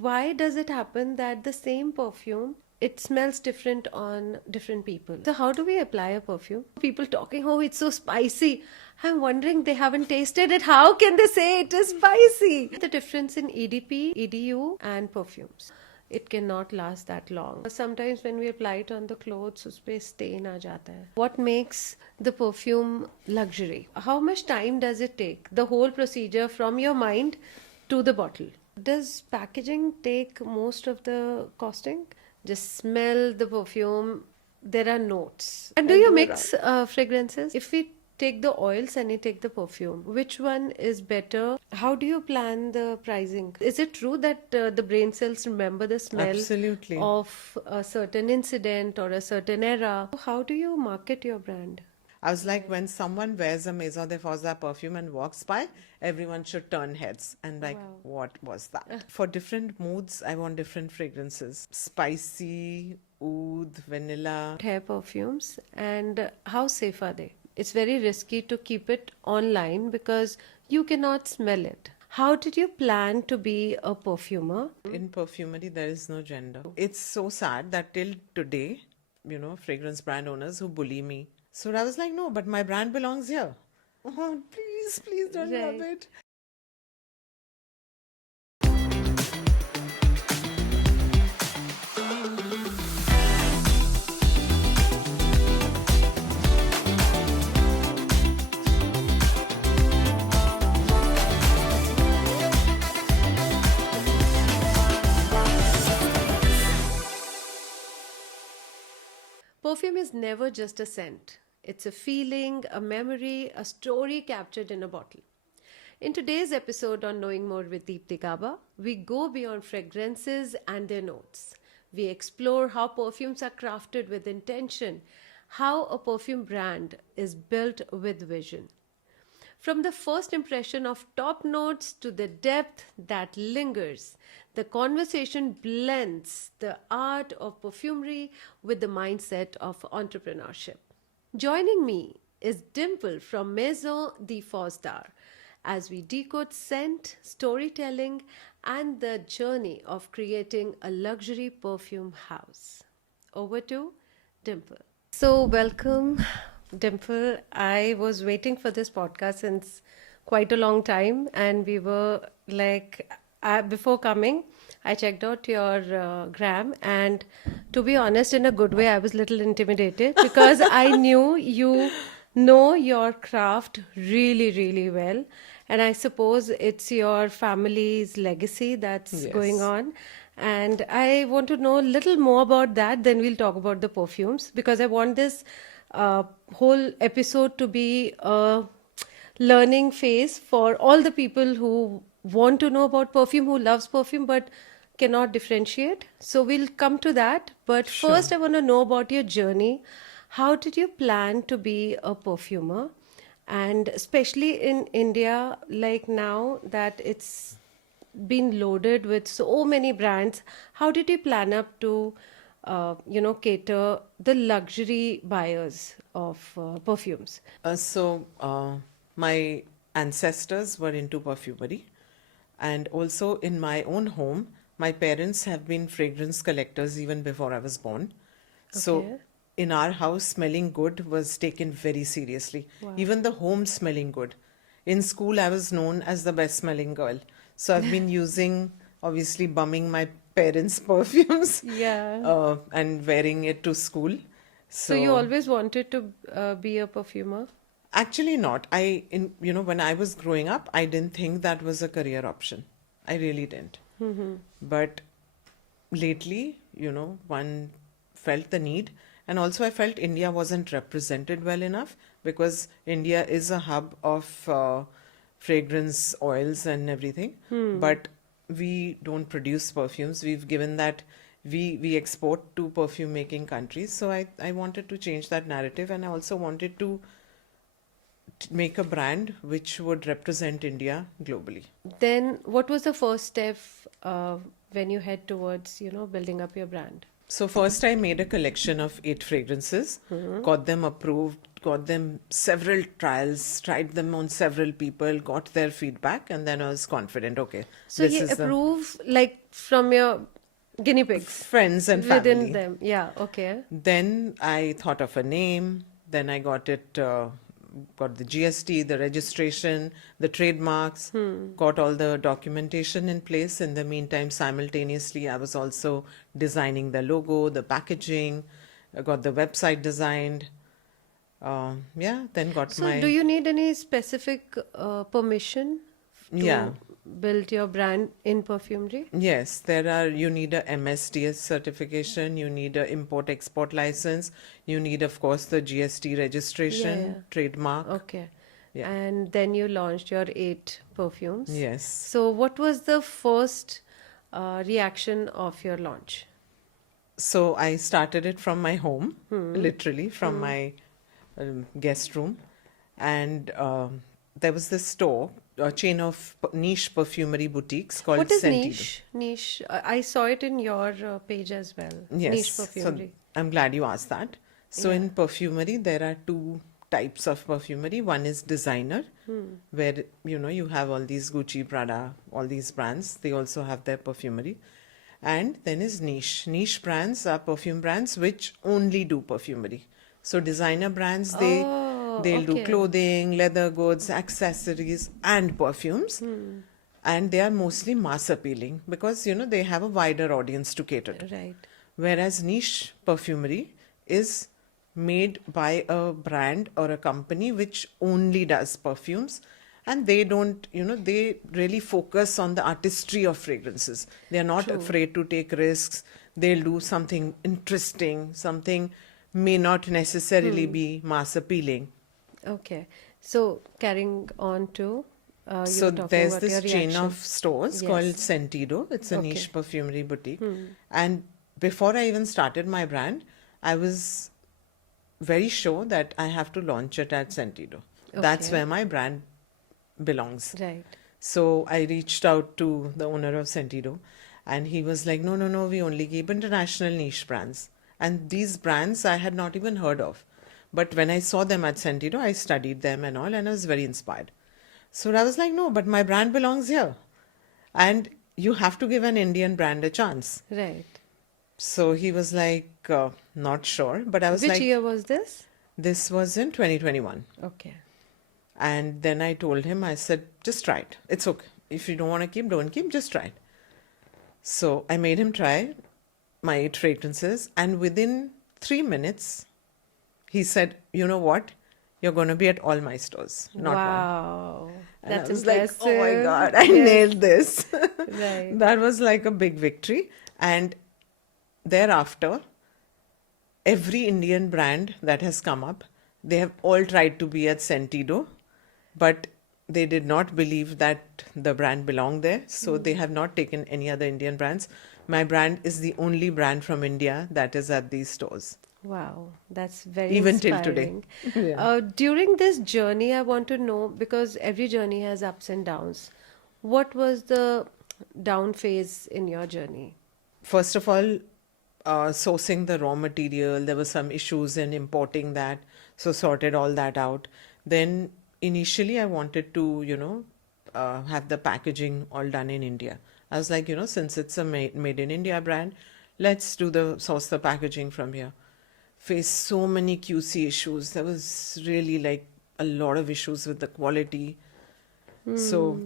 why does it happen that the same perfume, it smells different on different people? So how do we apply a perfume? People talking, oh, it's so spicy. I'm wondering, they haven't tasted it. How can they say it is spicy? The difference in EDP, EDU and perfumes. It cannot last that long. Sometimes when we apply it on the clothes, उसपे stain आ जाता है. What makes the perfume luxury? How much time does it take? The whole procedure from your mind to the bottle. Does packaging take most of the costing? Just smell the perfume. There are notes. And do you mix fragrances? If we take the oils and you take the perfume, which one is better? How do you plan the pricing? Is it true that the brain cells remember the smell Absolutely. of a certain incident or a certain era? How do you market your brand? I was like, when someone wears a Maison De Fouzdar perfume and walks by, everyone should turn heads and like, Wow. what was that? For different moods, I want different fragrances. Spicy, oud, vanilla. Hair perfumes, and how safe are they? It's very risky to keep it online because you cannot smell it. How did you plan to be a perfumer? In perfumery, there is no gender. It's so sad that till today, fragrance brand owners who bully me. So I was like, no, but my brand belongs here. Oh, please don't rub Right. it. Perfume is never just a scent. It's a feeling, a memory, a story captured in a bottle. In today's episode on Knowing More with Ddeepti Ggaba, we go beyond fragrances and their notes. We explore how perfumes are crafted with intention, how a perfume brand is built with vision. From the first impression of top notes to the depth that lingers, the conversation blends the art of perfumery with the mindset of entrepreneurship. Joining me is Dimple from Maison De Fouzdar as we decode scent, storytelling, and the journey of creating a luxury perfume house. Over to Dimple. So, welcome, Dimple. I was waiting for this podcast since quite a long time, and we were like, before coming, I checked out your gram, and to be honest, in a good way, I was a little intimidated because I knew you know your craft really, really well. And I suppose it's your family's legacy that's Yes. going on. And I want to know a little more about that, then we'll talk about the perfumes because I want this whole episode to be a learning phase for all the people who want to know about perfume, who loves perfume but cannot differentiate. So we'll come to that. But Sure. first, I want to know about your journey. How did you plan to be a perfumer? And especially in India, like now that it's been loaded with so many brands, how did you plan up to, cater the luxury buyers of perfumes? My ancestors were into perfumery, and also in my own home, my parents have been fragrance collectors even before I was born. So Okay. in our house, smelling good was taken very seriously. Wow. Even the home smelling good. In school, I was known as the best smelling girl. So I've been using, obviously, bumming my parents' perfumes Yeah. and wearing it to school. So you always wanted to be a perfumer? Actually not. When I was growing up, I didn't think that was a career option. I really didn't. But lately, one felt the need. And also I felt India wasn't represented well enough because India is a hub of fragrance oils and everything. But we don't produce perfumes. We've given that we export to perfume making countries. So I wanted to change that narrative, and I also wanted to make a brand which would represent India globally. Then what was the first step when you head towards, building up your brand? So first I made a collection of 8 fragrances, got them approved, got them several trials, tried them on several people, got their feedback, and then I was confident, okay, So this you is the approve like from your guinea pigs friends and within family. them. Yeah, okay. Then I thought of a name. Then I got got the GST, the registration, the trademarks, got all the documentation in place. In the meantime, simultaneously, I was also designing the logo, the packaging, I got the website designed. Yeah, then got So do my, you need any specific permission yeah. to build your brand in perfumery? Yes, you need a MSDS certification, you need a import export license, you need, of course, the GST Yeah, registration, yeah. trademark. Okay. Yeah. And then you launched your 8 perfumes. Yes. So what was the first reaction of your launch? So I started it from my home, literally from my guest room. And there was this store, a chain of niche perfumery boutiques called What is Sentido. niche? Niche. I saw it in your page as well. Niche Yes, so perfumery. I'm glad you asked that. So Yeah. in perfumery, there are two types of perfumery. One is designer, where you have all these Gucci, Prada, all these brands. They also have their perfumery. And then is niche. Niche brands are perfume brands which only do perfumery. So designer brands, Oh, they'll do okay. clothing, leather goods, accessories, and perfumes. And they are mostly mass appealing because they have a wider audience to cater to. Right. Whereas niche perfumery is made by a brand or a company which only does perfumes, and they don't, they really focus on the artistry of fragrances. They are not True. afraid to take risks. They'll do something interesting, something may not necessarily be mass appealing. Okay. So carrying on to you So were talking there's about this your chain reaction. of stores called Yes. Sentido. It's a Okay. niche perfumery boutique. And before I even started my brand, I was very sure that I have to launch it at Sentido. That's Okay. where my brand belongs. Right. So I reached out to the owner of Sentido, and he was like, no, no, no, we only keep international niche brands. And these brands I had not even heard of. But when I saw them at Sentido, I studied them and all, and I was very inspired. So I was like, no, but my brand belongs here. And you have to give an Indian brand a chance. Right. So he was like, not sure. But I was Which like, year was this? this was in 2021. Okay. And then I told him, I said, just try it. It's okay. If you don't want to keep, don't keep, just try it. So I made him try my 8 fragrances. And within 3 minutes, he said, you know what? You're going to be at all my stores, not one. Wow. And That's I was impressive. like, oh my God, I Yes. nailed this. Right. That was like a big victory. And thereafter, every Indian brand that has come up, they have all tried to be at Sentido, but they did not believe that the brand belonged there. So they have not taken any other Indian brands. My brand is the only brand from India that is at these stores. Wow, that's very Even till today. inspiring. Yeah. During this journey, I want to know, because every journey has ups and downs. What was the down phase in your journey? First of all, sourcing the raw material, there were some issues in importing that, so sorted all that out. Then initially I wanted to, have the packaging all done in India. I was like, since it's a made in India brand, let's source the packaging from here. Faced so many QC issues. There was really like a lot of issues with the quality. So,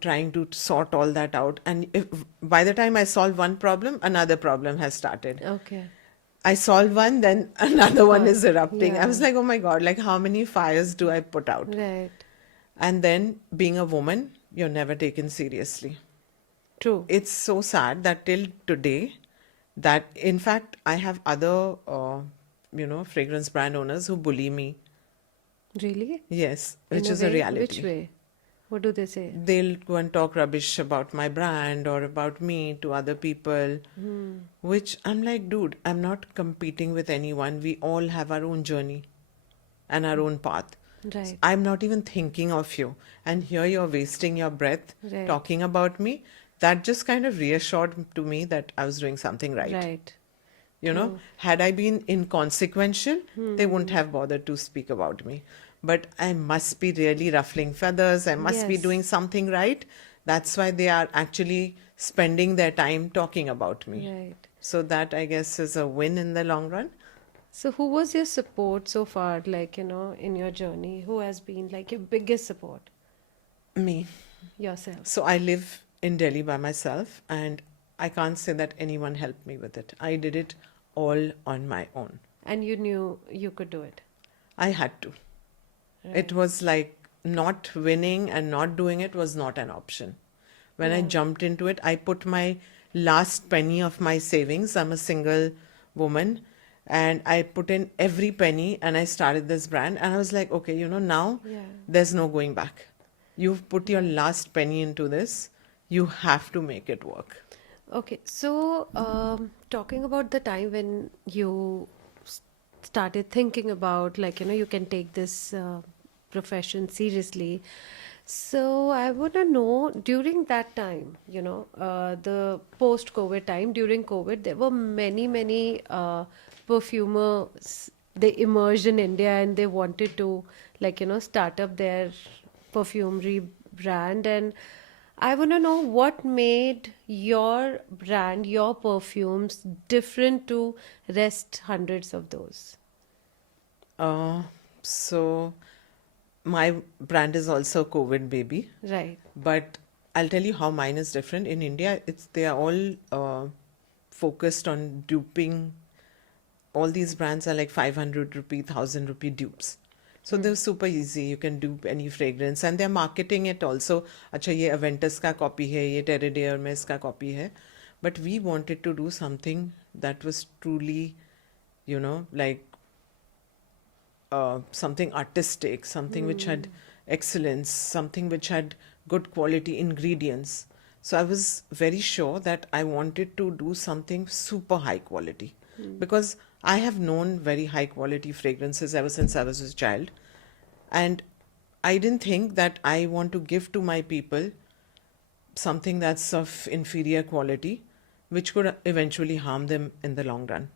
trying to sort all that out. And by the time I solve one problem, another problem has started. Okay. I solve one, then another one is erupting. I was Yeah. like, oh my God, like how many fires do I put out? Right. And then being a woman, you're never taken seriously. True. It's so sad that till today, that in fact, I have other, fragrance brand owners who bully me. Really? Yes, In which is way? a reality. Which way? What do they say? They'll go and talk rubbish about my brand or about me to other people, which I'm like, dude, I'm not competing with anyone. We all have our own journey and our own path. Right. I'm not even thinking of you. And here you're wasting your breath Right. talking about me. That just kind of reassured to me that I was doing something right. Right. You know, had I been inconsequential, they wouldn't have bothered to speak about me. But I must be really ruffling feathers. I must be doing Yes. something right. That's why they are actually spending their time talking about me. Right. So that, I guess, is a win in the long run. So, who was your support so far, like, in your journey? Who has been like your biggest support? Me. Yourself. So I live in Delhi by myself, and I can't say that anyone helped me with it. I did it all on my own. And you knew you could do it. I had to. It Right. was like not winning and not doing it was not an option. When I Yeah. jumped into it, I put my last penny of my savings. I'm a single woman, and I put in every penny and I started this brand. And I was like, okay, now Yeah. there's no going back. You've put your last penny into this. You have to make it work. Okay. So, talking about the time when you started thinking about, like, you can take this profession seriously. So, I want to know during that time, the post COVID time, during COVID, there were many perfumers. They emerged in India and they wanted to, like, start up their perfumery brand. And I want to know what made your brand, your perfumes different to rest hundreds of those. Uh, so my brand is also COVID baby, Right. but I'll tell you how mine is different. In India, they are all focused on duping. All these brands are like 500 rupee, 1000 rupee dupes. So they're super easy. You can dupe any fragrance, and they're marketing it also. अच्छा ये Aventus का copy है, ये Terre में इसका copy है. But we wanted to do something that was truly, like something artistic, something which had excellence, something which had good quality ingredients. So I was very sure that I wanted to do something super high quality because I have known very high quality fragrances ever since I was a child. And I didn't think that I want to give to my people something that's of inferior quality, which could eventually harm them in the long run.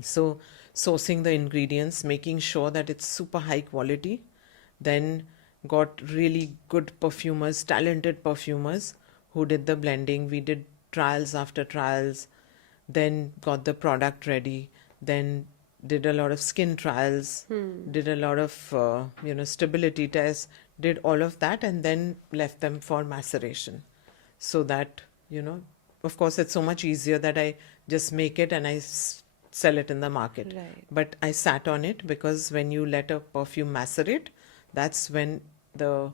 So, sourcing the ingredients, making sure that it's super high quality, then got really good perfumers, talented perfumers who did the blending. We did trials after trials, then got the product ready, then did a lot of skin trials, did a lot of stability tests, did all of that, and then left them for maceration, so that of course it's so much easier that I just make it and sell it in the market. Right. But I sat on it because when you let a perfume macerate, that's when the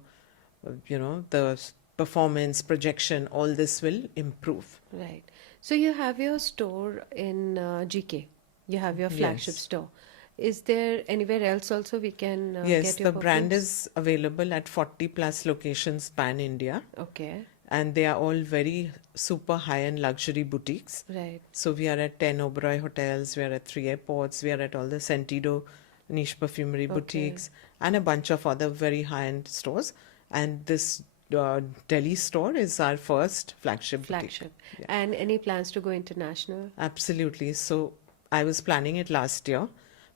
the performance, projection, all this will improve. Right. So you have your store in GK. You have your flagship Yes. store. Is there anywhere else also we can Yes, get your the brand perfumes? is available at 40 plus locations pan India, Okay. and they are all very super high end luxury boutiques. Right. So we are at 10 Oberoi hotels, we are at 3 airports, we are at all the Sentido niche perfumery Okay. boutiques, and a bunch of other very high end stores. And this Delhi store is our first flagship boutique. Flagship. Yeah. And any plans to go international? Absolutely. So I was planning it last year,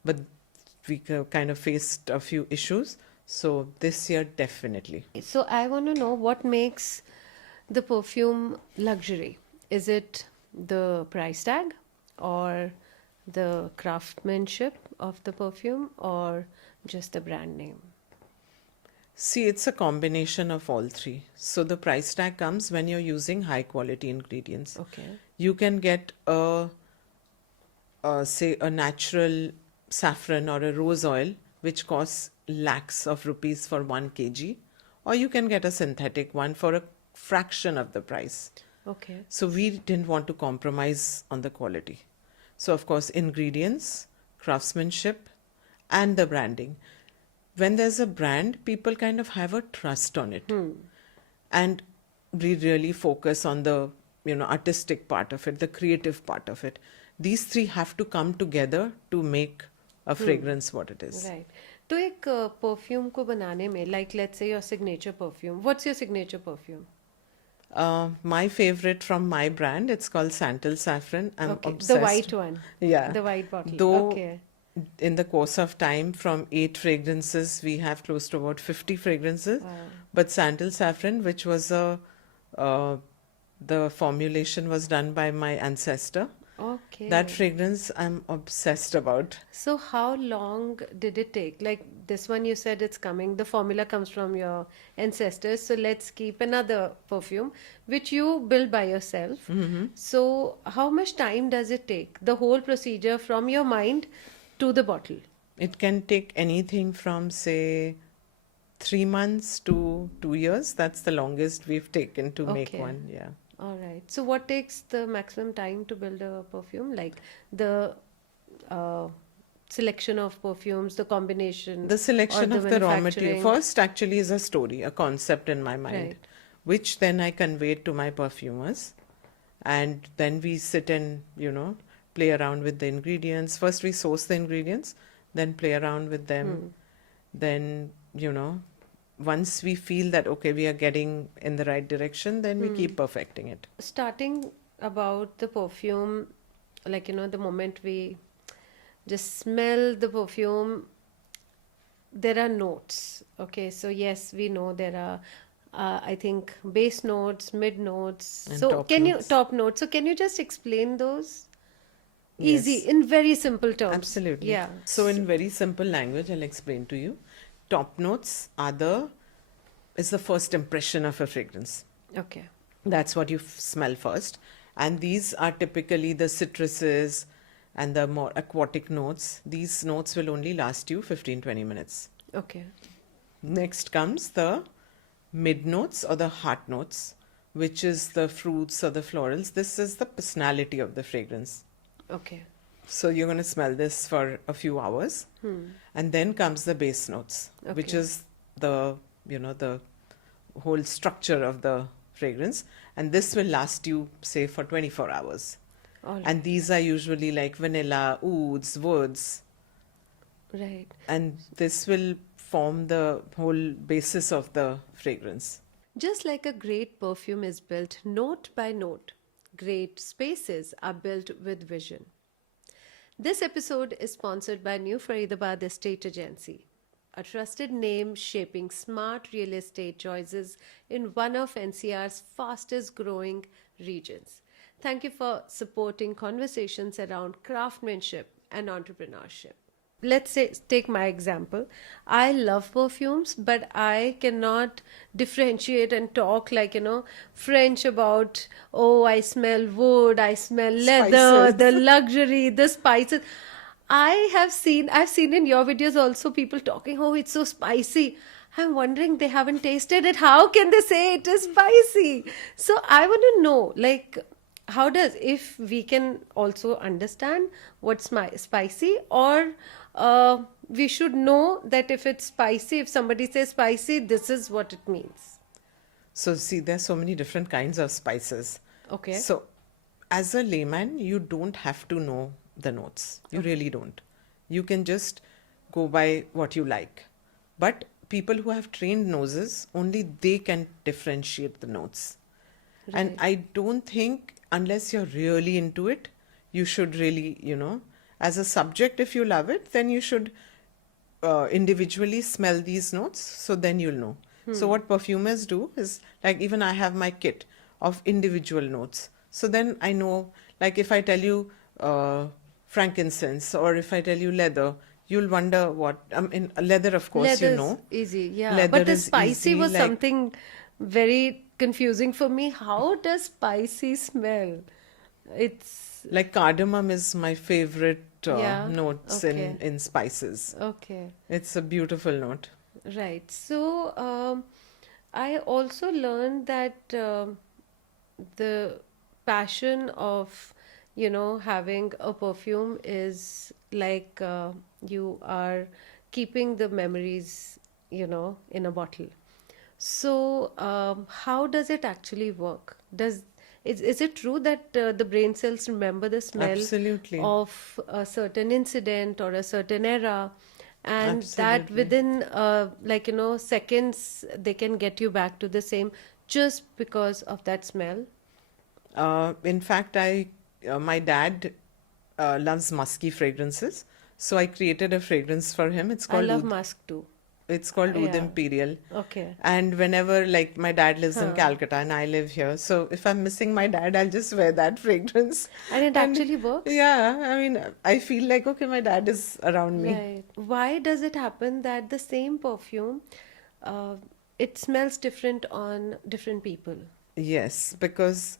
but we kind of faced a few issues. So this year, definitely. So I want to know what makes the perfume luxury. Is it the price tag or the craftsmanship of the perfume or just the brand name? See, it's a combination of all three. So the price tag comes when you're using high quality ingredients. Okay. You can get say a natural saffron or a rose oil which costs lakhs of rupees for 1 kg, or you can get a synthetic one for a fraction of the price. Okay. So we didn't want to compromise on the quality. So of course ingredients, craftsmanship, and the branding. When there's a brand, people kind of have a trust on it. And we really focus on the artistic part of it, the creative part of it. These three have to come together to make a fragrance what it is. Right. तो एक perfume को बनाने में, like let's say your signature perfume. What's your signature perfume? My favorite from my brand, it's called Santal Saffron. I'm Okay, obsessed. the white one. Yeah. The white bottle. Though Okay. in the course of time, from 8 fragrances, we have close to about 50 fragrances. Wow. But Santal Saffron, which was uh, the formulation was done by my ancestor. Okay. That fragrance I'm obsessed about. So how long did it take? Like this one you said it's coming, the formula comes from your ancestors. So let's keep another perfume which you build by yourself. So how much time does it take? The whole procedure from your mind to the bottle. It can take anything from, say, 3 months to 2 years. That's the longest we've taken to make Okay. one. Yeah. All right. So what takes the maximum time to build a perfume? Like the uh, selection of perfumes, the combination, The or selection the of the raw material. manufacturing. First, actually, is a story, a concept in my mind, Right. which then I conveyed to my perfumers. And then we sit and, play around with the ingredients. First, we source the ingredients, then play around with them. Then, once we feel that, okay, we are getting in the right direction, then we keep perfecting it. Starting about the perfume, like the moment we just smell the perfume, there are notes. Okay, so yes, we know there are I think base notes, mid notes. And So top can you notes. top notes? So can you just explain those? Easy, Yes. in very simple terms. Absolutely. Yeah. So, in very simple language, I'll explain to you. Top notes is the first impression of a fragrance. Okay. That's what you smell first. And these are typically the citruses and the more aquatic notes. These notes will only last you 15-20 minutes. Okay. Next comes the mid notes or the heart notes, which is the fruits or the florals. This is the personality of the fragrance. Okay. So you're going to smell this for a few hours. And then comes the base notes, which Okay. is the whole structure of the fragrance. And this will last you, say, for 24 hours. All right. And these are usually like vanilla, ouds, woods. Right. And this will form the whole basis of the fragrance. Just like a great perfume is built note by note, great spaces are built with vision. This episode is sponsored by New Faridabad Estate Agency, a trusted name shaping smart real estate choices in one of NCR's fastest growing regions. Thank you for supporting conversations around craftsmanship and entrepreneurship. Let's say, take my example. I love perfumes, but I cannot differentiate and talk like, French about, oh, I smell wood, I smell leather, Spices. the luxury, the spices. I've seen in your videos also people talking, oh, it's so spicy. I'm wondering they haven't tasted it. How can they say it is spicy? So I want to know, like, how does, if we can also understand what's spicy, or we should know that if it's spicy, if somebody says spicy, this is what it means. So see, there's so many different kinds of spices. Okay. So as a layman, you don't have to know the notes. You really don't. You can just go by what you like. But people who have trained noses, only they can differentiate the notes. And I don't think, unless you're really into it, you should really, as a subject, if you love it, then you should individually smell these notes. So then you'll know. So what perfumers do is, like, even I have my kit of individual notes. So then I know, like, if I tell you frankincense, or if I tell you leather, you'll wonder what. In leather, of course, Leather's you know. easy, yeah. Leather But the is spicy easy, was like- something very confusing for me. How does spicy smell? It's Like cardamom is my favorite Yeah, notes okay. in spices. okay. It's a beautiful note. Right. So I also learned that the passion of, having a perfume is like you are keeping the memories, in a bottle. So how does it actually work? Is it true that the brain cells remember the smell Absolutely. of a certain incident or a certain era, and that Absolutely. within seconds they can get you back to the same just because of that smell? In fact, my dad loves musky fragrances, so I created a fragrance for him. I love musk too. It's called Oud Yeah. Imperial. Okay. And whenever, like, my dad lives in Huh. Calcutta and I live here, so if I'm missing my dad, I'll just wear that fragrance. And it And actually works? yeah, I mean, I feel like, okay, my dad is around me. Right. Why does it happen that the same perfume, uh, it smells different on different people? Yes, because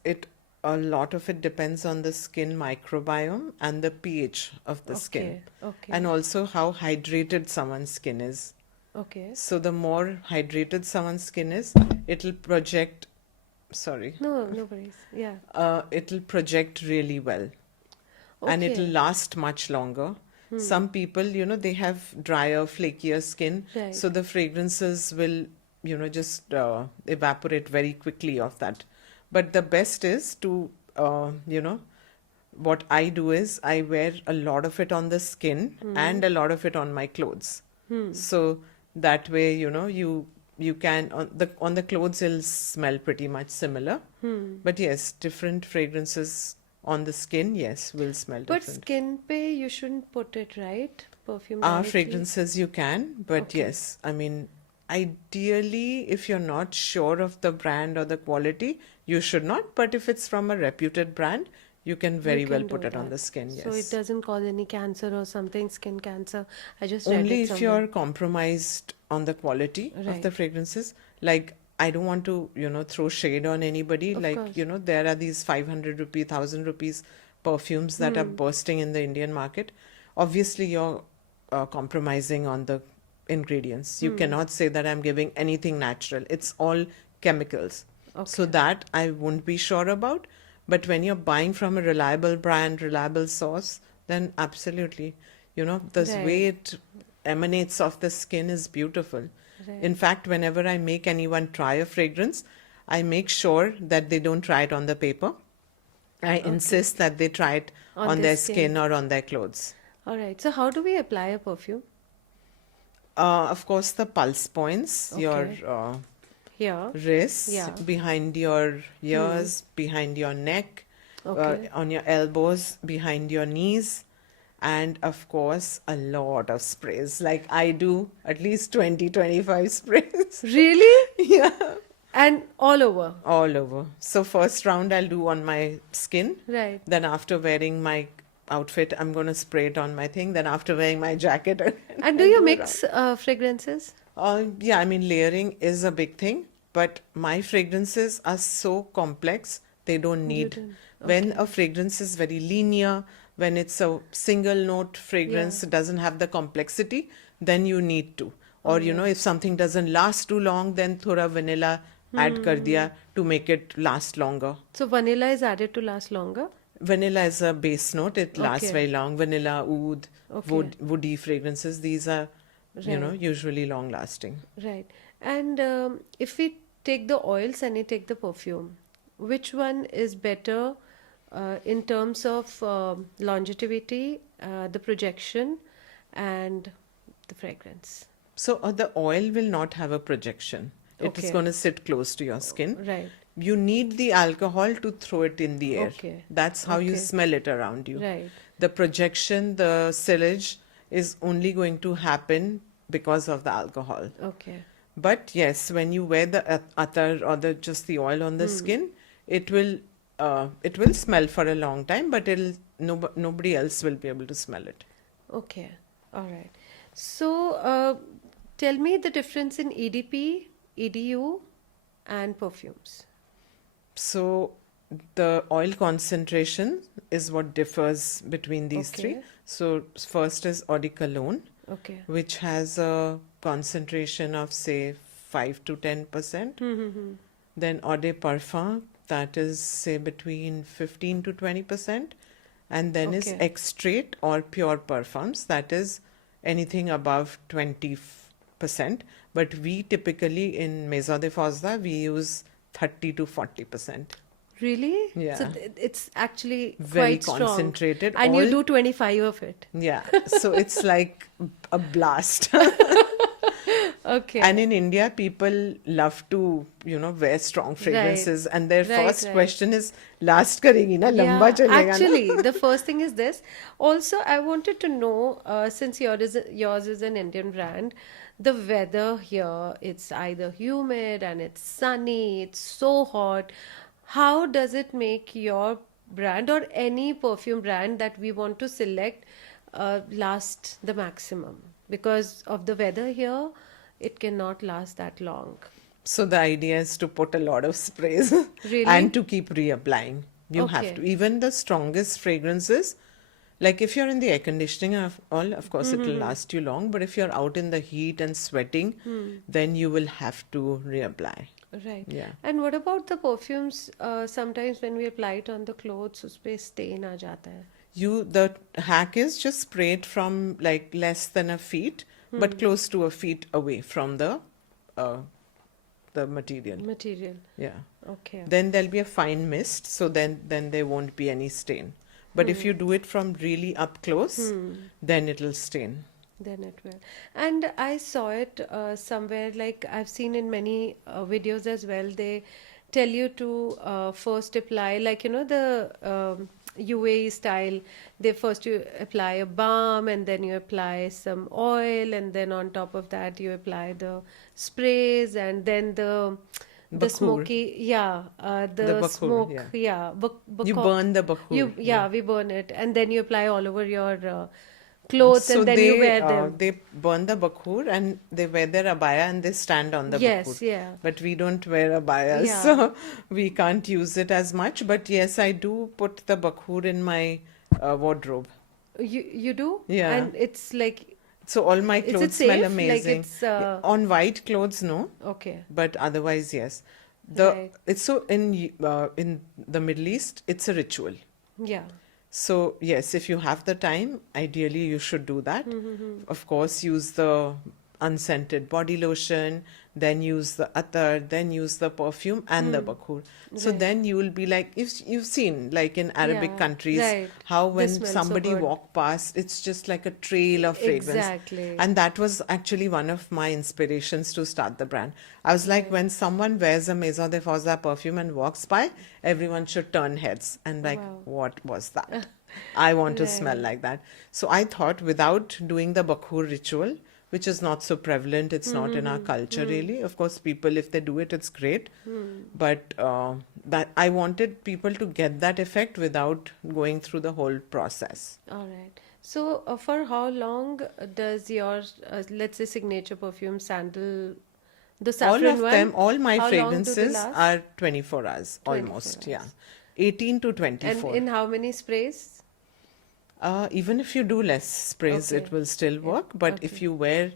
a lot of it depends on the skin microbiome and the pH of the skin, Okay. and also how hydrated someone's skin is. Okay. So the more hydrated someone's skin is, it'll project, sorry, No worries. Yeah. it'll project really well, and it'll Okay. last much longer. Some people, they have drier, flakier skin, Right. so the fragrances will, just evaporate very quickly off that. But the best is to, what I do is I wear a lot of it on the skin and a lot of it on my clothes. So that way, you can on the clothes it'll smell pretty much similar. But yes, different fragrances on the skin, yes, will smell But different. skin pay, you shouldn't put it, right? Perfume Our directly. fragrances you can, but Okay. yes, I mean, ideally, if you're not sure of the brand or the quality, you should not. But if it's from a reputed brand, you can very well can put do it on that. the skin. Yes. So it doesn't cause any cancer or something, skin cancer. I just read Only it if somewhere. you're compromised on the quality of Right. the fragrances. Like, I don't want to, throw shade on anybody. Of Like, course. there are these 500 rupee, 1000 rupees perfumes that are bursting in the Indian market. Obviously, you're compromising on the ingredients. You cannot say that I'm giving anything natural. It's all chemicals. So Okay. that I won't be sure about. But when you're buying from a reliable brand, reliable source, then absolutely, the way Right. it emanates off the skin is beautiful. Right. In fact, whenever I make anyone try a fragrance, I make sure that they don't try it on the paper. I insist that they try it on their skin or on their clothes. All right. So how do we apply a perfume? Of course, the pulse points, your Okay. Here. wrists, Yeah. behind your ears, behind your neck, Okay. on your elbows, behind your knees, and of course, a lot of sprays. Like I do at least 20-25 sprays. Really? Yeah. And all over. All over. So, first round I'll do on my skin. Right. Then, after wearing my outfit, I'm going to spray it on my thing. Then, after wearing my jacket, And do I you a mix fragrances? yeah, I mean, layering is a big thing, but my fragrances are so complex, they don't need. don't- When a fragrance is very linear, when it's a single note fragrance, Yeah. it doesn't have the complexity, then you need to. Or, if something doesn't last too long, then thoda vanilla add kar diya to make it last longer. So vanilla is added to last longer? Vanilla is a base note, it lasts Okay. very long. Vanilla, oud, Okay. woody fragrances, these are, Right. usually long lasting. Right. And if we take the oils and we take the perfume, which one is better in terms of longevity, the projection, and the fragrance? So the oil will not have a projection. It is Okay. going to sit close to your skin. Right. You need the alcohol to throw it in the air. Okay. That's how you Okay. smell it around you. Right. The projection, the sillage is only going to happen because of the alcohol. Okay. But yes, when you wear the attar or just the oil on the skin, it will smell for a long time, but nobody else will be able to smell it. Okay. All right. So tell me the difference in EDP, EDU, and perfumes. So the oil concentration is what differs between these three. Okay. So first is eau de cologne, Okay. which has a concentration of say 5 to 10%. Then eau de parfum, that is say between 15 to 20%. And then is Okay. extrait or pure perfumes, that is anything above 20%. But we typically in Maison De Fouzdar, we use 30 to 40%. Really? Yeah. So it's actually Very quite strong. concentrated. And you do 25 of it. Yeah. So it's like a blast. Okay. And in India, people love to, wear strong fragrances, and their first Right. question is, "Last karegi na, lamba Yeah, chalega na." actually, the first thing is this. Also, I wanted to know, since yours is an Indian brand, the weather here, it's either humid and it's sunny, it's so hot. How does it make your brand or any perfume brand that we want to select last the maximum? Because of the weather here, it cannot last that long. So the idea is to put a lot of sprays and Really? to keep reapplying. You have to. Okay. Even the strongest fragrances, like if you're in the air conditioning and all, of course it will last you long. But if you're out in the heat and sweating, then you will have to reapply. Right. Yeah. And what about the perfumes? Sometimes when we apply it on the clothes, उस पे stain आ जाता है. The hack is just spray it from like less than a feet, but close to a feet away from uh, the material. Material. Yeah. Okay. Then there'll be a fine mist, so then there won't be any stain. But if you do it from really up close, then it'll stain. Then it will. And I saw it somewhere, like I've seen in many videos as well. They tell you to first apply, like, the UAE style. They first you apply a balm and then you apply some oil, and then on top of that you apply the sprays, and then the Bakhur. smoky, yeah, The the bakhur, smoke, yeah. yeah, You burn the bakhur. yeah, we burn it, and then you apply all over your clothes, So and then you wear them. they burn the bakhur and they wear their abaya and they stand on the Yes, bakhur. yeah. But we don't wear abayas, Yeah. so we can't use it as much. But yes, I do put the bakhur in my wardrobe. You do? Yeah. And it's like, So all my is it clothes smell safe? Like amazing. it's On white clothes, no. okay. But otherwise, yes. Right. It's so in the Middle East, it's a ritual. Yeah. So yes, if you have the time, ideally you should do that. Of course, use the unscented body lotion, then use the attar, then use the perfume and the bakhur. So Right. then you will be like, if you've seen like in Arabic Yeah, countries, right. how They when smell so somebody good. walk past, it's just like a trail of fragrance. Exactly. And that was actually one of my inspirations to start the brand. I was like, when someone wears a Maison De Fouzdar perfume and walks by, everyone should turn heads and like, Wow. what was that? I want to smell Right. like that. So I thought without doing the bakhur ritual, which is not so prevalent, it's not in our culture really. Of course, people, if they do it, it's great. But that I wanted people to get that effect without going through the whole process. All right. So for how long does your, let's say, signature perfume sandal, the All saffron of one? them, all my how long do they fragrances last? are 24 hours 24 almost. hours. Yeah. 18 to And 24. in how many sprays? Even if you do less sprays, Okay. it will still Yeah. work. But if Okay. you wear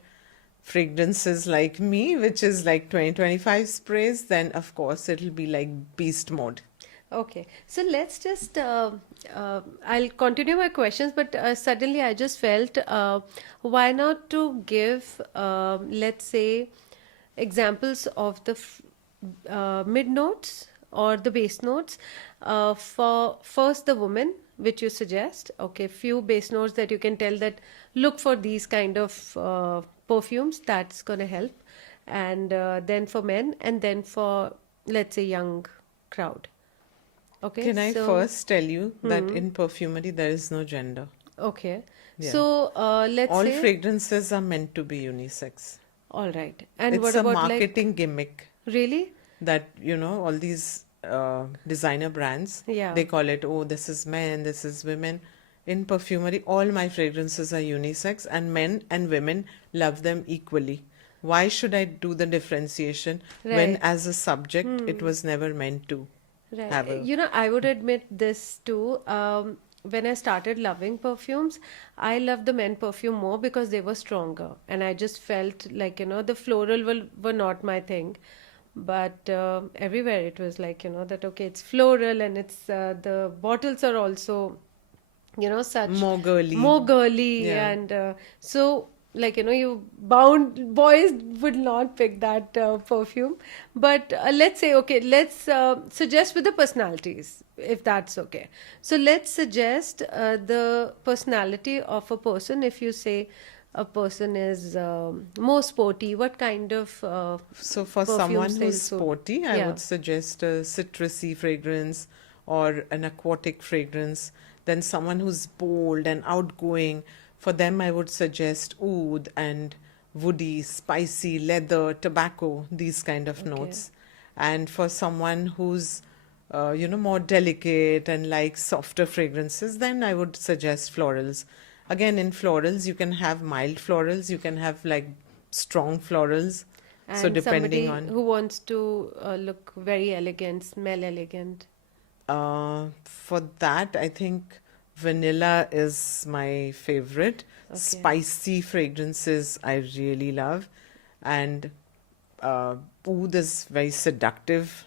fragrances like me, which is like 20-25 sprays, then of course it'll be like beast mode. Okay, so let's just, I'll continue my questions, but suddenly I just felt why not to give, let's say, examples of the mid notes or the base notes for first the woman, which you suggest. Okay, few base notes that you can tell that look for these kind of perfumes, that's going to help. And then for men, and then for, let's say, young crowd. Okay, Can I so, first tell you that in perfumery there is no gender? okay. Yeah. So let's All say, fragrances are meant to be unisex. all right. And It's what a about marketing gimmick like, really? that, all these designer brands, Yeah. they call it, oh, this is men, this is women. In perfumery, all my fragrances are unisex and men and women love them equally. Why should I do the differentiation when Right. as a subject it was never meant to have Right. a... I would admit this too. When I started loving perfumes, I loved the men perfume more because they were stronger. And I just felt like, the floral were not my thing. But everywhere it was like, that, okay, it's floral and it's the bottles are also, such More girly. more girly. Yeah. And so, like, you bound boys would not pick that perfume. But let's say, okay, let's suggest with the personalities, if that's okay. So let's suggest the personality of a person. If you say a person is more sporty, what kind of So for perfume someone who's sales suit? sporty, I Yeah. would suggest a citrusy fragrance or an aquatic fragrance. Then someone who's bold and outgoing, for them I would suggest oud and woody, spicy, leather, tobacco, these kind of Okay. notes. And for someone who's more delicate and like softer fragrances, then I would suggest florals. Again, in florals, you can have mild florals, you can have like strong florals. So And depending somebody on who wants to look very elegant, smell elegant. for that, I think vanilla is my favorite. Okay. Spicy fragrances I really love, and oud is very seductive,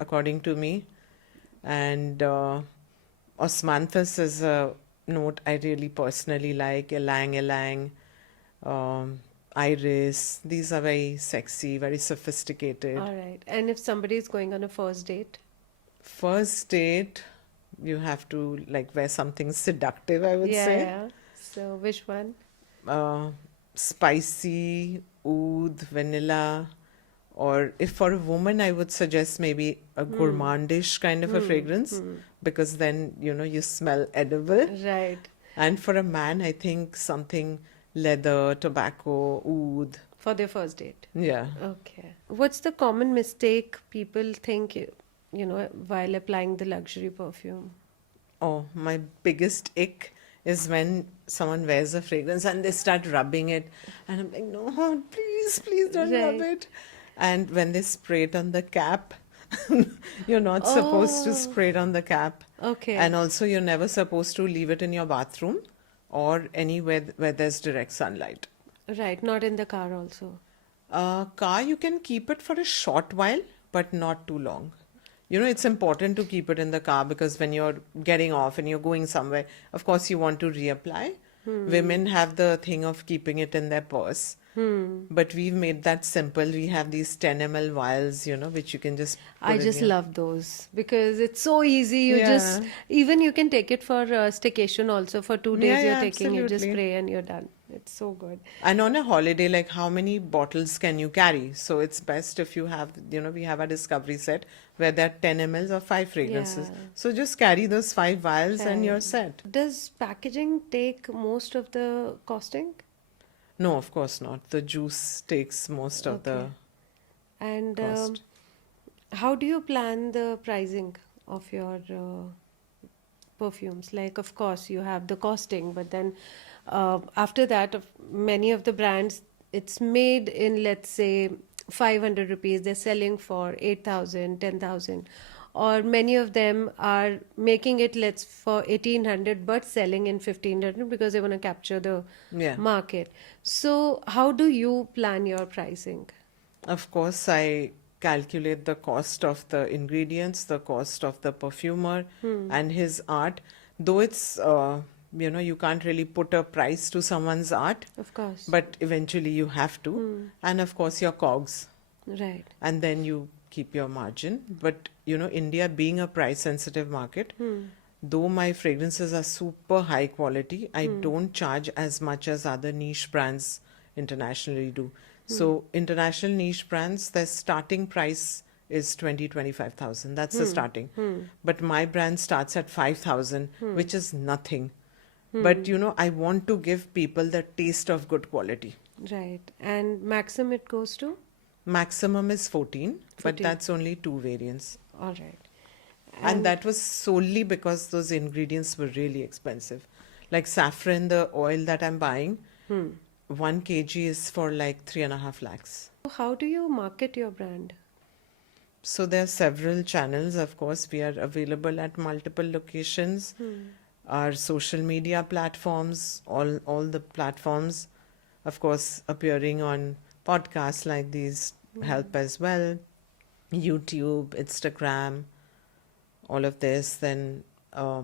according to me. And osmanthus is a note I really personally like. Ylang ylang, iris. These are very sexy, very sophisticated. All right. And if somebody is going on a first date? First date, you have to like wear something seductive, I would say. Yeah. So which one? Spicy, oud, vanilla, or if for a woman, I would suggest maybe a gourmandish kind of a fragrance, because then you smell edible. Right. And for a man, I think something leather, tobacco, oud. For their first date. Yeah. Okay. What's the common mistake people think, while applying the luxury perfume? Oh, my biggest ick is when someone wears a fragrance and they start rubbing it, and I'm like, no, please don't rub Right. it. And when they spray it on the cap, you're not supposed to Oh. spray it on the cap. Okay. And also, you're never supposed to leave it in your bathroom or anywhere where there's direct sunlight. Right. Not in the car also. Car, you can keep it for a short while, but not too long. It's important to keep it in the car because when you're getting off and you're going somewhere, of course, you want to reapply. Women have the thing of keeping it in their purse. But we've made that simple. We have these 10 ml vials, which you can just put I in just your... love those because it's so easy. You Yeah. just, even you can take it for staycation also. For 2 days Yeah, you're yeah, taking, you just absolutely. spray and you're done. It's so good. And on a holiday, like how many bottles can you carry? So it's best if you have, we have a discovery set where there are 10 mls or 5 fragrances. Yeah. So just carry those 5 vials and you're Fine. set. Does packaging take most of the costing? No, of course not. The juice takes most of the Okay. And cost. how do you plan the pricing of your perfumes? Like, of course, you have the costing, but then after that, many of the brands, it's made in, let's say, 500 rupees. They're selling for 8,000, 10,000. Or many of them are making it, let's, for 1,800, but selling in 1,500 because they want to capture the Yeah. market. So, how do you plan your pricing? Of course, I calculate the cost of the ingredients, the cost of the perfumer and his art. Though it's, you can't really put a price to someone's art, Of course. but eventually you have to. And of course, your cogs. Right. And then you keep your margin. But, India being a price sensitive market, though my fragrances are super high quality, I don't charge as much as other niche brands internationally do. So international niche brands, their starting price is 25,000. That's the starting. But my brand starts at 5,000, which is nothing. But I want to give people the taste of good quality. Right. And maximum it goes to? Maximum is 14, but 14. that's only 2 variants. All right. And that was solely because those ingredients were really expensive. Like saffron, the oil that I'm buying, 1 kg is for like 3.5 lakhs. How do you market your brand? So there are several channels. Of course, we are available at multiple locations. Our social media platforms, all the platforms, of course, appearing on podcasts like these help as well. YouTube, Instagram, all of this. Then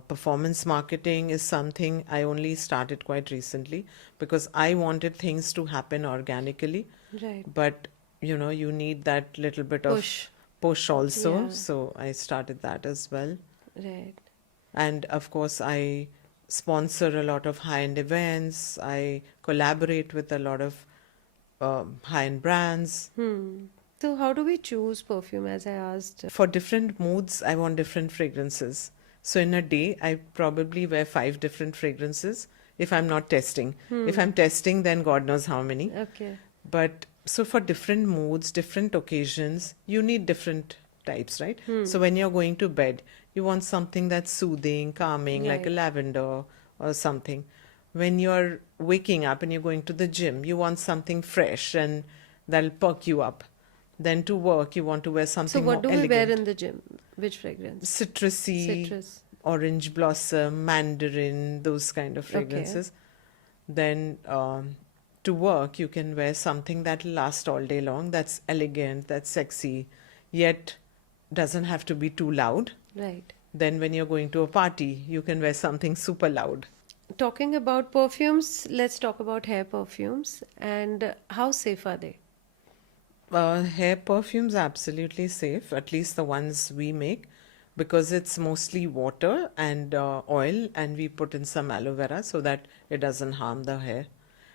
performance marketing is something I only started quite recently because I wanted things to happen organically. Right. But you need that little bit of push also. Yeah. So I started that as well. Right. And of course, I sponsor a lot of high-end events. I collaborate with a lot of high-end brands. So, how do we choose perfume, as I asked? For different moods, I want different fragrances. So in a day, I probably wear 5 different fragrances if I'm not testing. If I'm testing, then God knows how many. Okay. But so for different moods, different occasions, you need different types, right? So when you're going to bed, you want something that's soothing, calming, like a Right. lavender or something. When you're waking up and you're going to the gym, you want something fresh and that'll perk you up. Then to work, you want to wear So, something what more do we wear elegant. in the gym? Which fragrance? Citrusy, Citrus. orange blossom, mandarin, those kind of Okay. fragrances. Then to work, you can wear something that will last all day long, that's elegant, that's sexy, yet doesn't have to be too loud. Right. Then when you're going to a party, you can wear something super loud. Talking about perfumes, let's talk about hair perfumes and how safe are they? Hair perfumes are absolutely safe, at least the ones we make, because it's mostly water and oil, and we put in some aloe vera so that it doesn't harm the hair.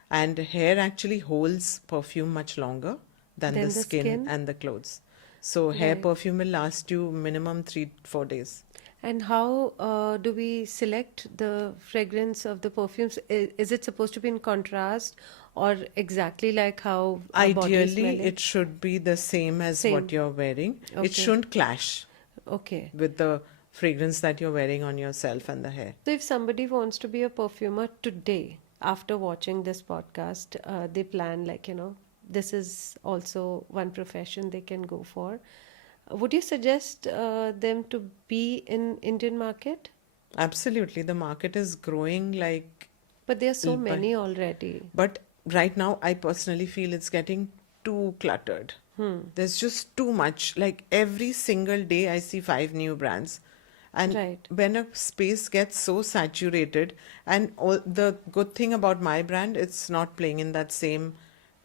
And hair actually holds perfume much longer than Then the the skin skin? and the clothes. So hair Right. perfume will last you minimum 3-4 days. And how do we select the fragrance of the perfumes? Is it supposed to be in contrast or exactly like how our body is Ideally, smelling? it should be the same as what Same. you're wearing. It Okay. shouldn't clash Okay. with the fragrance that you're wearing on yourself and the hair. So if somebody wants to be a perfumer today, after watching this podcast, they plan like, this is also one profession they can go for. Would you suggest them to be in Indian market? Absolutely, the market is growing like. But there are so But many already. right now, I personally feel it's getting too cluttered. There's just too much. Like every single day, I see 5 new brands. And Right. when a space gets so saturated, and all, the good thing about my brand, it's not playing in that same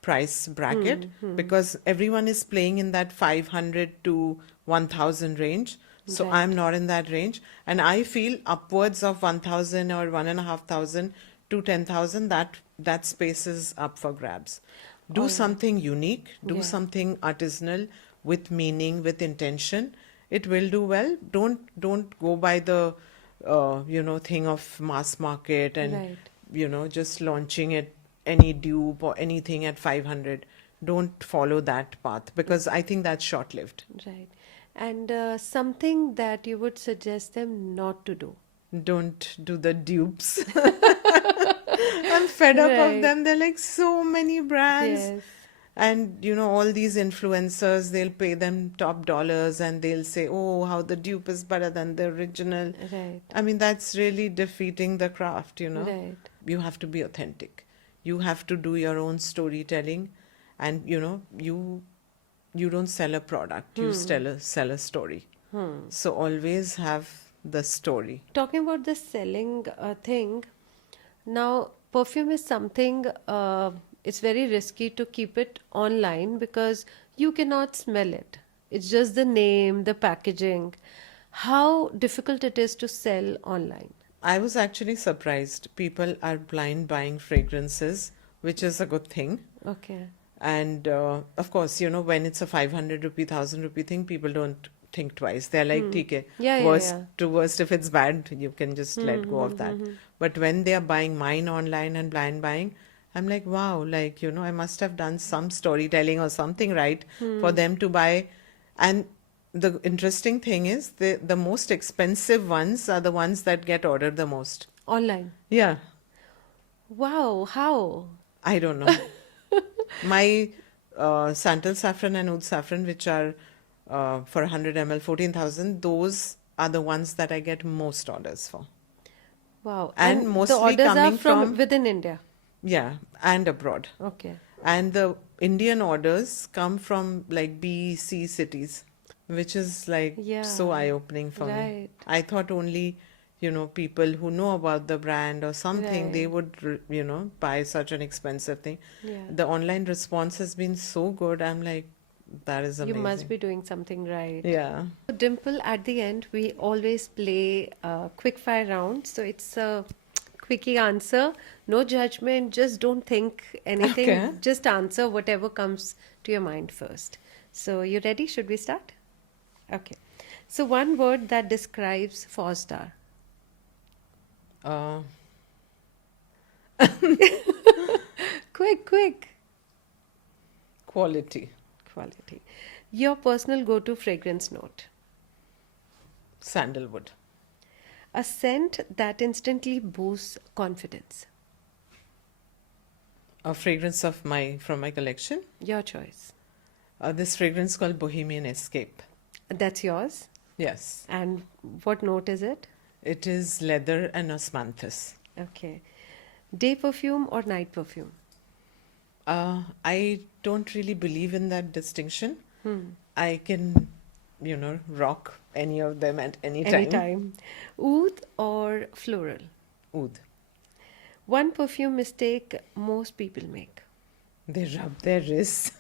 price bracket because everyone is playing in that 500 to 1000 range. So Right. I'm not in that range. And I feel upwards of 1000 or 1500 to 10,000, that space is up for grabs. Do All right. something unique, do Yeah. something artisanal with meaning, with intention. It will do well. Don't go by the thing of mass market and Right. just launching it any dupe or anything at 500. Don't follow that path because I think that's short lived. Right. And something that you would suggest them not to do. Don't do the dupes. I'm fed up of Right. them. They're like so many brands. Yes. And all these influencers, they'll pay them top dollars and they'll say, oh, how the dupe is better than the original. Right. I mean, that's really defeating the craft. Right. You have to be authentic. You have to do your own storytelling. And, you don't sell a product, you sell a story. So always have the story. Talking about the selling thing, now perfume is something it's very risky to keep it online because you cannot smell it. It's just the name, the packaging. How difficult it is to sell online. I was actually surprised. People are blind buying fragrances, which is a good thing. Okay. And of course, when it's a 500 rupee, 1000 rupee thing, people don't think twice. They're like, "Okay, Yeah, yeah, worst yeah. to worst, if it's bad, you can just let go of that." But when they are buying mine online and blind buying, I'm like, wow, like, I must have done some storytelling or something right for them to buy. And the interesting thing is the most expensive ones are the ones that get ordered the most. Online. Yeah, Wow, how? I don't know. My Santal saffron and oud saffron, which are for 100 ml, 14,000, those are the ones that I get most orders for. Wow. And the mostly orders are coming from from- within India. Yeah, and abroad. Okay. And the Indian orders come from like B, C cities, which is like so Yeah. eye-opening for me. Right. I thought only, people who know about the brand or something, they Right. would, buy such an expensive thing. Yeah. The online response has been so good. I'm like, that is You amazing. must be doing something right. Yeah. So, Dimple, at the end, we always play a quick fire round. So it's a Quickie answer, no judgment, just don't think anything. Okay. Just answer whatever comes to your mind first. So, you ready? Should we start? Okay. So, one word that describes Fouzdar. Uh, Quick, quick. Quality. Quality. Your personal go to fragrance note. Sandalwood. A scent that instantly boosts confidence. A fragrance from my collection. Your choice. This fragrance called Bohemian Escape. That's yours. Yes. And what note is it? It is leather and osmanthus. Okay. Day perfume or night perfume? I don't really believe in that distinction. Hmm. I can, rock any of them at any time. Anytime. Oud or floral? Oud. One perfume mistake most people make. They rub their wrists.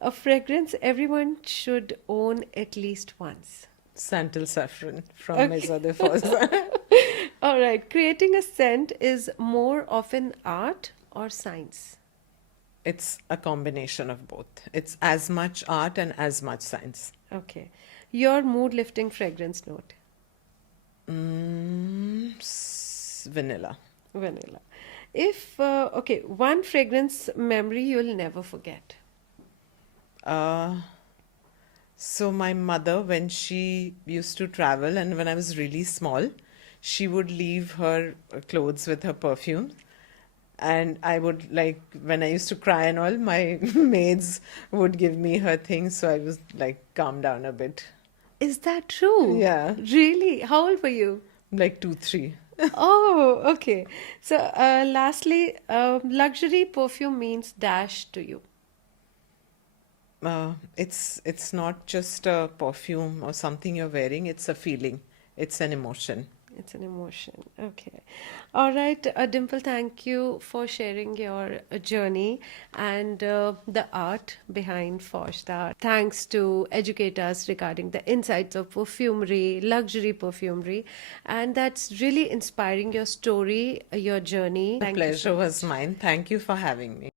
A fragrance everyone should own at least once. Santal saffron from Okay. Maison De Fouzdar. All right. Creating a scent is more often art or science? It's a combination of both. It's as much art and as much science. Okay. Your mood lifting fragrance note? Vanilla. Vanilla. Okay, one fragrance memory you'll never forget. So my mother, when she used to travel and when I was really small, she would leave her clothes with her perfume. And I would when I used to cry and all, my maids would give me her things. So I was calm down a bit. Is that true? Yeah. Really? How old were you? 2, 3. Oh, okay. So, lastly, luxury perfume means dash to you. It's not just a perfume or something you're wearing. It's a feeling. It's an emotion. It's an emotion. Okay. All right, Dimple, thank you for sharing your journey and the art behind Fouzdar. Thanks to educate us regarding the insights of perfumery, luxury perfumery. And that's really inspiring your story, your journey. The Thank you so pleasure was much. mine. Thank you for having me.